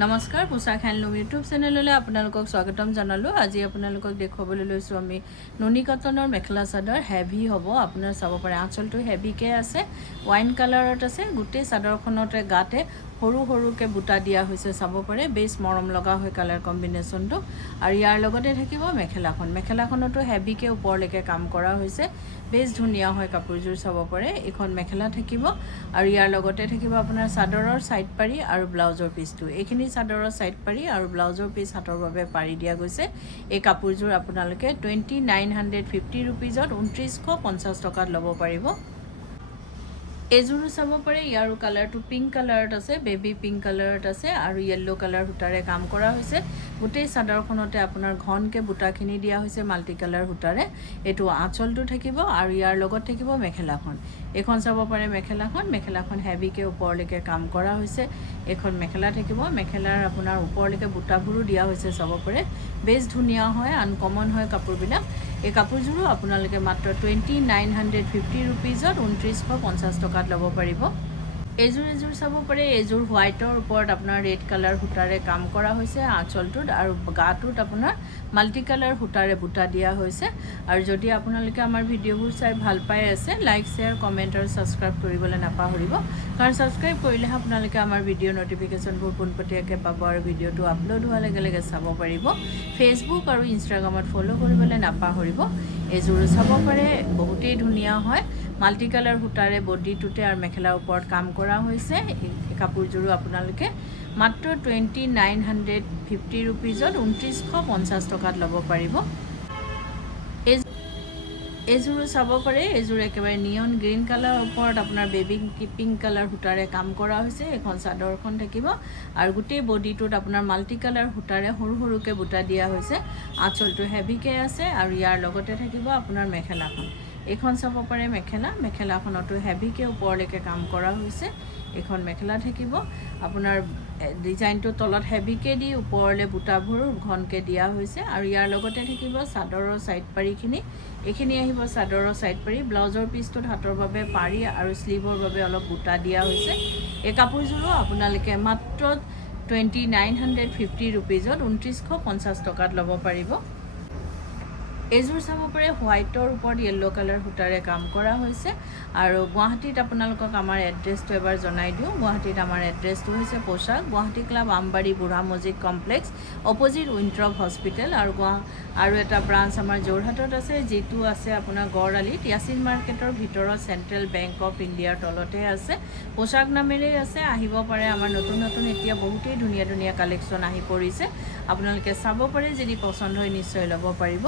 নমস্কাৰ পোশাক handloom YouTube চেনেললৈ আপোনালোকক স্বাগতম জনালো। আজি আপোনালোকক দেখুৱাবলৈ লৈছোঁ আমি নুনি কটনৰ মেখেলা চাদৰ হেভি হ'ব। আপোনাৰ চাব পাৰে আঁচলটো হেভিকে আছে, ওয়াইন কালাৰত আছে। গোটেই চাদৰখনতে গাতে সৰু সৰুকে বুটা দিয়া হৈছে, চাব পাৰে বেছ মৰম লগা হয় কালাৰ কম্বিনেশ্যনটো। আৰু ইয়াৰ লগতে থাকিব মেখেলাখনতো হেভিকে ওপৰলৈকে কাম কৰা হৈছে, বেছ ধুনীয়া হয় কাপোৰযোৰ, চাব পাৰে। এখন মেখেলা থাকিব আৰু ইয়াৰ লগতে থাকিব আপোনাৰ চাদৰৰ সাইড পাৰি আৰু ব্লাউজৰ পিচটো। এইখিনি চাদৰৰ সাইড পাৰি আৰু ব্লাউজৰ পিচ হাতৰ বাবে পাৰি দিয়া গৈছে। এই কাপোৰযোৰ আপোনালোকে 2950 ৰুপিজত 2950 টকাত ল'ব পাৰিব। এইযোৰো চাব পাৰে, ইয়াৰো কালাৰটো পিংক কালাৰত আছে, বেবী পিংক কালাৰত আছে আৰু য়েল্লো কালাৰ সূতাৰে কাম কৰা হৈছে। গোটেই চাদৰখনতে আপোনাৰ ঘনকে বুটাখিনি দিয়া হৈছে মাল্টি কালাৰ সূতাৰে। এইটো আঁচলটো থাকিব আৰু ইয়াৰ লগত থাকিব মেখেলাখন। এখন চাব পাৰে মেখেলাখন হেভিকে ওপৰলৈকে কাম কৰা হৈছে। এখন মেখেলা থাকিব, মেখেলাৰ আপোনাৰ ওপৰলৈকে বুটাবোৰো দিয়া হৈছে, চাব পাৰে বেছ ধুনীয়া হয়, আনকমন হয় কাপোৰবিলাক। এই কাপোৰযোৰো আপোনালোকে মাত্ৰ 2950 ৰুপিজত 2950 টকাত ল'ব পাৰিব। এইযোৰ চাব পাৰে, এইযোৰ হোৱাইটৰ ওপৰত আপোনাৰ ৰেড কালাৰ সূতাৰে কাম কৰা হৈছে আঁচলটোত, আৰু গাটোত আপোনাৰ মাল্টি কালাৰ সূতাৰে বুটা দিয়া হৈছে। আৰু যদি আপোনালোকে আমাৰ ভিডিঅ'বোৰ চাই ভাল পাই আছে, লাইক শ্বেয়াৰ কমেণ্ট আৰু ছাবস্ক্ৰাইব কৰিবলৈ নাপাহৰিব, কাৰণ ছাবস্ক্ৰাইব কৰিলেহে আপোনালোকে আমাৰ ভিডিঅ' ন'টিফিকেশ্যনবোৰ পোনপটীয়াকৈ পাব আৰু ভিডিঅ'টো আপলোড হোৱাৰ লগে লগে চাব পাৰিব। ফেচবুক আৰু ইনষ্টাগ্ৰামত ফ'ল' কৰিবলৈ নাপাহৰিব। এইযোৰো চাব পাৰে, বহুতেই ধুনীয়া হয়, মাল্টি কালাৰ সূতাৰে বডিটোতে আৰু মেখেলাৰ ওপৰত কাম কৰা হৈছে। এই কাপোৰযোৰো আপোনালোকে মাত্ৰ 2950 ৰুপিজত 2950 টকাত ল'ব পাৰিব। এইযোৰো চাব পাৰে, এইযোৰ একেবাৰে নিয়ন গ্ৰীণ কালাৰ ওপৰত আপোনাৰ বেবী পিংক কালাৰ সূতাৰে কাম কৰা হৈছে। এখন চাদৰখন থাকিব আৰু গোটেই বডিটোত আপোনাৰ মাল্টি কালাৰ সূতাৰে সৰু সৰুকৈ বুটা দিয়া হৈছে। আঁচলটো হেভিকে আছে আৰু ইয়াৰ লগতে থাকিব আপোনাৰ মেখেলাখন। এইখন চাব পাৰে মেখেলাখনতো হেভিকে ওপৰলৈকে কাম কৰা হৈছে। এখন মেখেলা থাকিব, আপোনাৰ ডিজাইনটো তলত হেভিকে দি ওপৰলৈ বুটাবোৰ ঘনকৈ দিয়া হৈছে। আৰু ইয়াৰ লগতে থাকিব চাদৰৰ সাইড পাৰিখিনি। এইখিনি আহিব চাদৰৰ সাইড পাৰি, ব্লাউজৰ পিচটোত হাতৰ বাবে পাৰি আৰু স্লিভৰ বাবে অলপ বুটা দিয়া হৈছে। এই কাপোৰযোৰো আপোনালোকে মাত্ৰ 2950 ৰুপিজত 2950 টকাত ল'ব পাৰিব। এইযোৰ চাব পাৰে, হোৱাইটৰ ওপৰত য়েল্লো কালাৰ সূতাৰে কাম কৰা হৈছে। আৰু গুৱাহাটীত আপোনালোকক আমাৰ এড্ৰেছটো এবাৰ জনাই দিওঁ। গুৱাহাটীত আমাৰ এড্ৰেছটো হৈছে পোশাক গুৱাহাটী ক্লাব, আমবাৰী, বুঢ়া মছজিদ কমপ্লেক্স, অপজিট উইণ্ট্ৰপ হস্পিটেল। আৰু এটা ব্ৰাঞ্চ আমাৰ যোৰহাটত আছে, যিটো আছে আপোনাৰ গড়আলিত য়াচিন মাৰ্কেটৰ ভিতৰত চেণ্ট্ৰেল বেংক অফ ইণ্ডিয়াৰ তলতে আছে। পোশাক নামেৰেই আছে, আহিব পাৰে। আমাৰ নতুন এতিয়া বহুতেই ধুনীয়া ধুনীয়া কালেকশ্যন আহি পৰিছে, আপোনালোকে চাব পাৰে, যদি পচন্দ হয় নিশ্চয় ল'ব পাৰিব।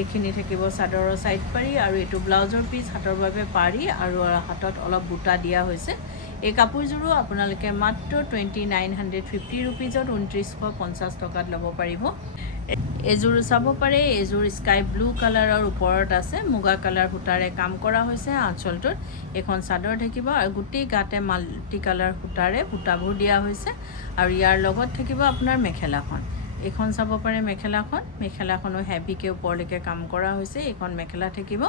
এইখিনি থাকিব চাদৰৰ সাইড পাৰি আৰু এইটো ব্লাউজৰ পিচ হাতৰ বাবে পাৰি আৰু হাতত অলপ বুটা দিয়া হৈছে। এই কাপোৰযোৰো আপোনালোকে মাত্ৰ 2950 ৰুপিজত 2950 টকাত ল'ব পাৰিব। এইযোৰো চাব পাৰে, এইযোৰ স্কাই ব্লু কালাৰৰ ওপৰত আছে, মুগা কালাৰ সূতাৰে কাম কৰা হৈছে আঁচলটোত। এখন চাদৰ থাকিব আৰু গোটেই গাতে মাল্টি কালাৰ সূতাৰে বুটাবোৰ দিয়া হৈছে। আৰু ইয়াৰ লগত থাকিব আপোনাৰ মেখেলাখন। এইখন চাব পাৰে মেখেলাখনো হেভিকে ওপৰলৈকে কাম কৰা হৈছে। এইখন মেখেলা থাকিব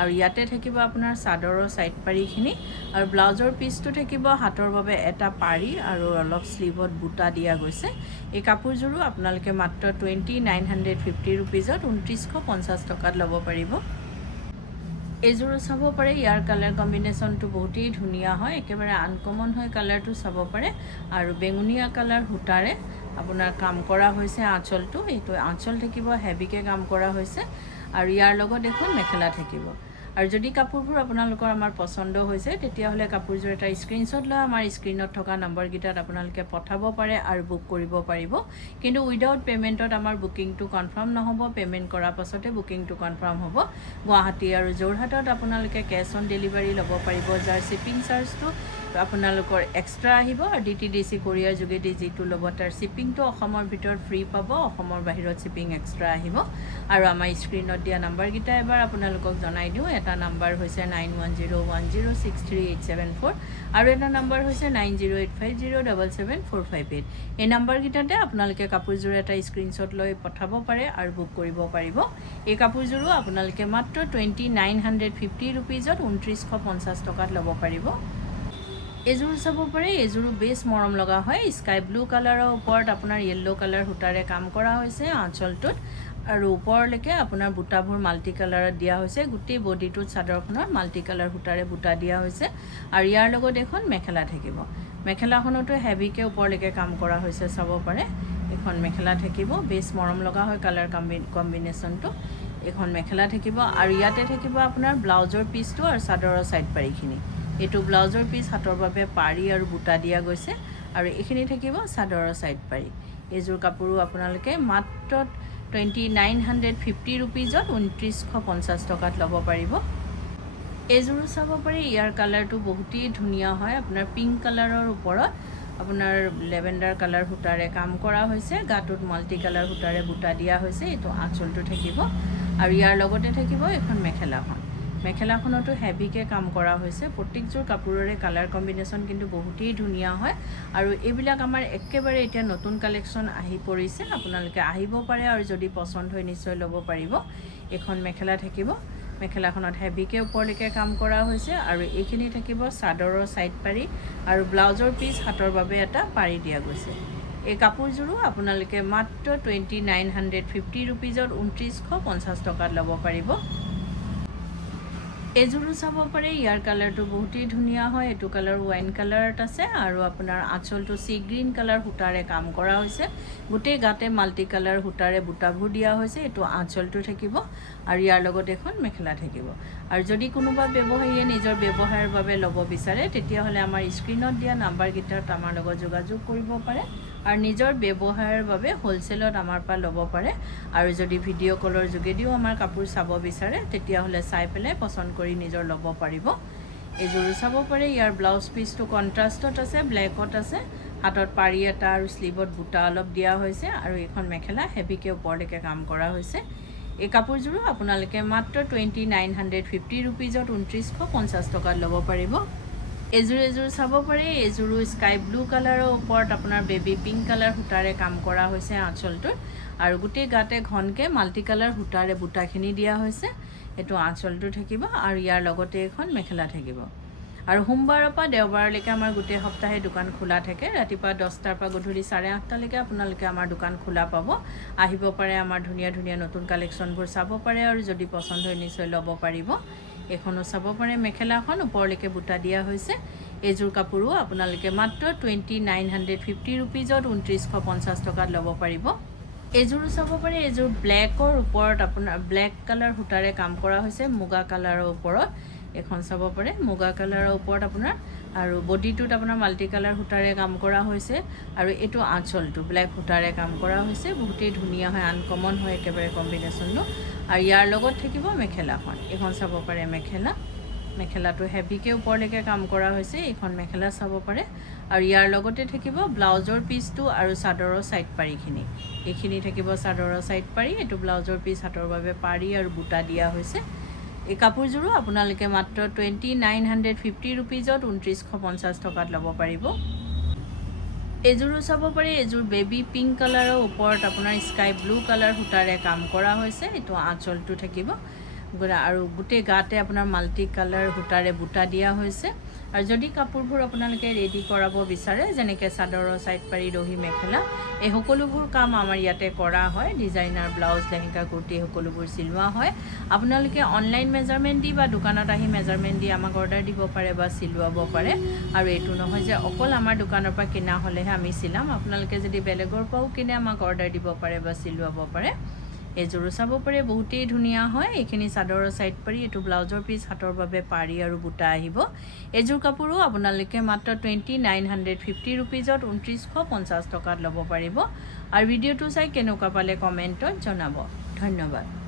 আৰু ইয়াতে থাকিব আপোনাৰ চাদৰৰ সাইড পাৰিখিনি, আৰু ব্লাউজৰ পিচটো থাকিব হাতৰ বাবে এটা পাৰি আৰু অলপ স্লিভত বুটা দিয়া গৈছে। এই কাপোৰযোৰো আপোনালোকে মাত্ৰ 2950 ৰুপিজত 2950 টকাত ল'ব পাৰিব। এইযোৰো চাব পাৰে, ইয়াৰ কালাৰ কম্বিনেশ্যনটো বহুতেই ধুনীয়া হয়, একেবাৰে আনকমন হয় কালাৰটো, চাব পাৰে। আৰু বেঙুনীয়া কালাৰ সূতাৰে আপোনাৰ কাম কৰা হৈছে আঁচলটো। এইটো আঁচল থাকিব, হেভিকে কাম কৰা হৈছে। আৰু ইয়াৰ লগত এখন মেখেলা থাকিব। আৰু যদি কাপোৰবোৰ আপোনালোকৰ আমাৰ পচন্দ হৈছে, তেতিয়াহ'লে কাপোৰযোৰ এটা স্ক্ৰীনশ্বট লৈ আমাৰ স্ক্ৰীনত থকা নম্বৰকেইটাত আপোনালোকে পঠাব পাৰে আৰু বুক কৰিব পাৰিব। কিন্তু উইদাউট পে'মেণ্টত আমাৰ বুকিংটো কনফাৰ্ম নহ'ব, পে'মেণ্ট কৰাৰ পাছতে বুকিংটো কনফাৰ্ম হ'ব। গুৱাহাটী আৰু যোৰহাটত আপোনালোকে কেছ অন ডেলিভাৰী ল'ব পাৰিব, যাৰ শ্বিপিং চাৰ্জটো আপোনালোকৰ এক্সট্ৰা আহিব। আৰু DTDC কোৰিয়াৰ যোগেদি যিটো ল'ব, তাৰ শ্বিপিংটো অসমৰ ভিতৰত ফ্ৰী পাব, অসমৰ বাহিৰত শ্বিপিং এক্সট্ৰা আহিব। আৰু আমাৰ স্ক্ৰীনত দিয়া নাম্বাৰকেইটা এবাৰ আপোনালোকক জনাই দিওঁ। এটা নাম্বাৰ হৈছে 9101063874 আৰু এটা নাম্বাৰ হৈছে 9085077458। এই নাম্বাৰকেইটাতে আপোনালোকে কাপোৰযোৰ এটা স্ক্ৰীনশ্বট লৈ পঠাব পাৰে আৰু বুক কৰিব পাৰিব। এই কাপোৰযোৰো আপোনালোকে মাত্ৰ 2950 ৰুপিজত 2950 টকাত ল'ব পাৰিব। এযোৰ চাব পাৰে, এযোৰো বেছ মৰম লগা হয়। স্কাই ব্লু কালাৰৰ ওপৰত আপোনাৰ য়েল্লো কালাৰ সূতাৰে কাম কৰা হৈছে আঁচলটোত, আৰু ওপৰলৈকে আপোনাৰ বুটাবোৰ মাল্টি কালাৰত দিয়া হৈছে। গোটেই বডিটোত চাদৰখনৰ মাল্টি কালাৰ সূতাৰে বুটা দিয়া হৈছে, আৰু ইয়াৰ লগত এখন মেখেলা থাকিব। মেখেলাখনতো হেভিকৈ ওপৰলৈকে কাম কৰা হৈছে, চাব পাৰে। এখন মেখেলা থাকিব, বেছ মৰম লগা হয় কালাৰ কম্বিনেশ্যনটো। এখন মেখেলা থাকিব, আৰু ইয়াতে থাকিব আপোনাৰ ব্লাউজৰ পিচটো আৰু চাদৰৰ ছাইড পাৰিখিনি। এইটো ব্লাউজৰ পিচ, হাতৰ বাবে পাৰি আৰু বুটা দিয়া গৈছে, আৰু এইখিনি থাকিব চাদৰৰ ছাইড পাৰি। এইযোৰ কাপোৰো আপোনালোকে মাত্ৰ 2950 ৰুপিজত 2950 টকাত ল'ব পাৰিব। এইযোৰো চাব পাৰি, ইয়াৰ কালাৰটো বহুতেই ধুনীয়া হয়। আপোনাৰ পিংক কালাৰৰ ওপৰত আপোনাৰ লেভেণ্ডাৰ কালাৰ সূতাৰে কাম কৰা হৈছে, গাটোত মাল্টি কালাৰ সূতাৰে বুটা দিয়া হৈছে। এইটো আঁচলটো থাকিব, আৰু ইয়াৰ লগতে থাকিব এখন মেখেলাখন। মেখেলাখনতো হেভিকৈ কাম কৰা হৈছে। প্ৰত্যেকযোৰ কাপোৰৰে কালাৰ কম্বিনেশ্যন কিন্তু বহুতেই ধুনীয়া হয়, আৰু এইবিলাক আমাৰ একেবাৰে এতিয়া নতুন কালেকশ্যন আহি পৰিছে। আপোনালোকে আহিব পাৰে, আৰু যদি পচন্দ হয় নিশ্চয় ল'ব পাৰিব। এখন মেখেলা থাকিব, মেখেলাখনত হেভিকৈ ওপৰলৈকে কাম কৰা হৈছে, আৰু এইখিনি থাকিব চাদৰৰ ছাইড পাৰি, আৰু ব্লাউজৰ পিচ হাতৰ বাবে এটা পাৰি দিয়া গৈছে। এই কাপোৰযোৰো আপোনালোকে মাত্ৰ 2950 ৰুপিজত 2950 টকাত ল'ব পাৰিব। এইযোৰো চাব পাৰে, ইয়াৰ কালাৰটো বহুতেই ধুনীয়া হয়। এইটো কালাৰ ৱাইন কালাৰত আছে, আৰু আপোনাৰ আঁচলটো চি গ্ৰীণ কালাৰ সূতাৰে কাম কৰা হৈছে। গোটেই গাতে মাল্টি কালাৰ সূতাৰে বুটাবোৰ দিয়া হৈছে। এইটো আঁচলটো থাকিব, আৰু ইয়াৰ লগত এখন মেখেলা থাকিব। আৰু যদি কোনোবা ব্যৱসায়ীয়ে নিজৰ ব্যৱসায়ৰ বাবে ল'ব বিচাৰে, তেতিয়াহ'লে আমাৰ স্ক্ৰীণত দিয়া নাম্বাৰকেইটাত আমাৰ লগত যোগাযোগ কৰিব পাৰে, আৰু নিজৰ ব্যৱসায়ৰ বাবে হ'লচেলত আমাৰ পৰা ল'ব পাৰে। আৰু যদি ভিডিঅ' কলৰ যোগেদিও আমাৰ কাপোৰ চাব বিচাৰে, তেতিয়াহ'লে চাই পেলাই পচন্দ কৰি নিজৰ ল'ব পাৰিব। এইযোৰো চাব পাৰে, ইয়াৰ ব্লাউজ পিচটো কণ্ট্ৰাষ্টত আছে, ব্লেকত আছে। হাতত পাৰি এটা আৰু স্লিভত বুটা অলপ দিয়া হৈছে, আৰু এইখন মেখেলা হেভিকৈ ওপৰলৈকে কাম কৰা হৈছে। এই কাপোৰযোৰো আপোনালোকে মাত্ৰ 2950 ৰুপিজত 2950 টকাত ল'ব পাৰিব। এযোৰ চাব পাৰে, এযোৰো স্কাই ব্লু কালাৰৰ ওপৰত আপোনাৰ বেবী পিংক কালাৰ সূতাৰে কাম কৰা হৈছে আঁচলটোত, আৰু গোটেই গাতে ঘনকৈ মাল্টি কালাৰ সূতাৰে বুটাখিনি দিয়া হৈছে। এইটো আঁচলটো থাকিব, আৰু ইয়াৰ লগতে এখন মেখেলা থাকিব। আৰু সোমবাৰৰ পৰা দেওবাৰলৈকে আমাৰ গোটেই সপ্তাহে দোকান খোলা থাকে। ৰাতিপুৱা 10টাৰ পৰা গধূলি 8:30লৈকে আপোনালোকে আমাৰ দোকান খোলা পাব। আহিব পাৰে, আমাৰ ধুনীয়া ধুনীয়া নতুন কালেকশ্যনবোৰ চাব পাৰে, আৰু যদি পচন্দ হয় নিশ্চয় ল'ব পাৰিব। এইখনো চাব পাৰে, মেখেলাখন ওপৰলৈকে বুটা দিয়া হৈছে। এইযোৰ কাপোৰো আপোনালোকে মাত্ৰ 2950 ৰুপিজত 2950 টকাত ল'ব পাৰিব। এইযোৰো চাব পাৰে, এইযোৰ ব্লেকৰ ওপৰত আপোনাৰ ব্লেক কালাৰ সূতাৰে কাম কৰা হৈছে, মুগা কালাৰৰ ওপৰত। এখন চাব পাৰে, মুগা কালাৰৰ ওপৰত আপোনাৰ, আৰু বডিটোত আপোনাৰ মাল্টি কালাৰ সূতাৰে কাম কৰা হৈছে, আৰু এইটো আঁচলটো ব্লেক সূতাৰে কাম কৰা হৈছে। বহুতেই ধুনীয়া হয়, আনকমন হয় একেবাৰে কম্বিনেশ্যনটো। আৰু ইয়াৰ লগত থাকিব মেখেলাখন। এইখন চাব পাৰে মেখেলাটো হেভিকৈ ওপৰলৈকে কাম কৰা হৈছে। এইখন মেখেলা চাব পাৰে, আৰু ইয়াৰ লগতে থাকিব ব্লাউজৰ পিচটো আৰু চাদৰৰ ছাইড পাৰিখিনি। এইখিনি থাকিব চাদৰৰ ছাইড পাৰি, এইটো ব্লাউজৰ পিচ হাতৰ বাবে পাৰি আৰু বুটা দিয়া হৈছে। এই কাপোৰযোৰো আপোনালোকে মাত্ৰ 2950 ৰুপিজত 2950 টকাত ল'ব পাৰিব। এইযোৰো চাব পাৰে, এইযোৰ বেবী পিংক কালাৰৰ ওপৰত আপোনাৰ স্কাই ব্লু কালাৰ সূতাৰে কাম কৰা হৈছে। এইটো আঁচলটো থাকিব, আৰু গোটেই গাতে আপোনাৰ মাল্টি কালাৰ সূতাৰে বুটা দিয়া হৈছে। আৰু যদি কাপোৰবোৰ আপোনালোকে ৰেডি কৰাব বিচাৰে, যেনেকৈ চাদৰৰ ছাইড পাৰি, দহি মেখেলা, এই সকলোবোৰ কাম আমাৰ ইয়াতে কৰা হয়। ডিজাইনাৰ ব্লাউজ, লেহেংগা, কুৰ্তি সকলোবোৰ চিলোৱা হয়। আপোনালোকে অনলাইন মেজাৰমেণ্ট দি বা দোকানত আহি মেজাৰমেণ্ট দি আমাক অৰ্ডাৰ দিব পাৰে বা চিলোৱাব পাৰে। আৰু এইটো নহয় যে অকল আমাৰ দোকানৰ পৰা কিনা হ'লেহে আমি চিলাম। আপোনালোকে যদি বেলেগৰ পৰাও কিনে আমাক অৰ্ডাৰ দিব পাৰে বা চিলোৱাব পাৰে। এইযোৰো চাব পাৰে, বহুতেই ধুনীয়া হয়। এইখিনি চাদৰৰ ছাইড পাৰি, এইটো ব্লাউজৰ পিচ হাতৰ বাবে পাৰি আৰু বুটা আহিব। এইযোৰ কাপোৰো আপোনালোকে মাত্ৰ 2950 ৰুপিজত 2950 টকাত ল'ব পাৰিব। আৰু ভিডিঅ'টো চাই কেনেকুৱা পালে কমেণ্টত জনাব। ধন্যবাদ।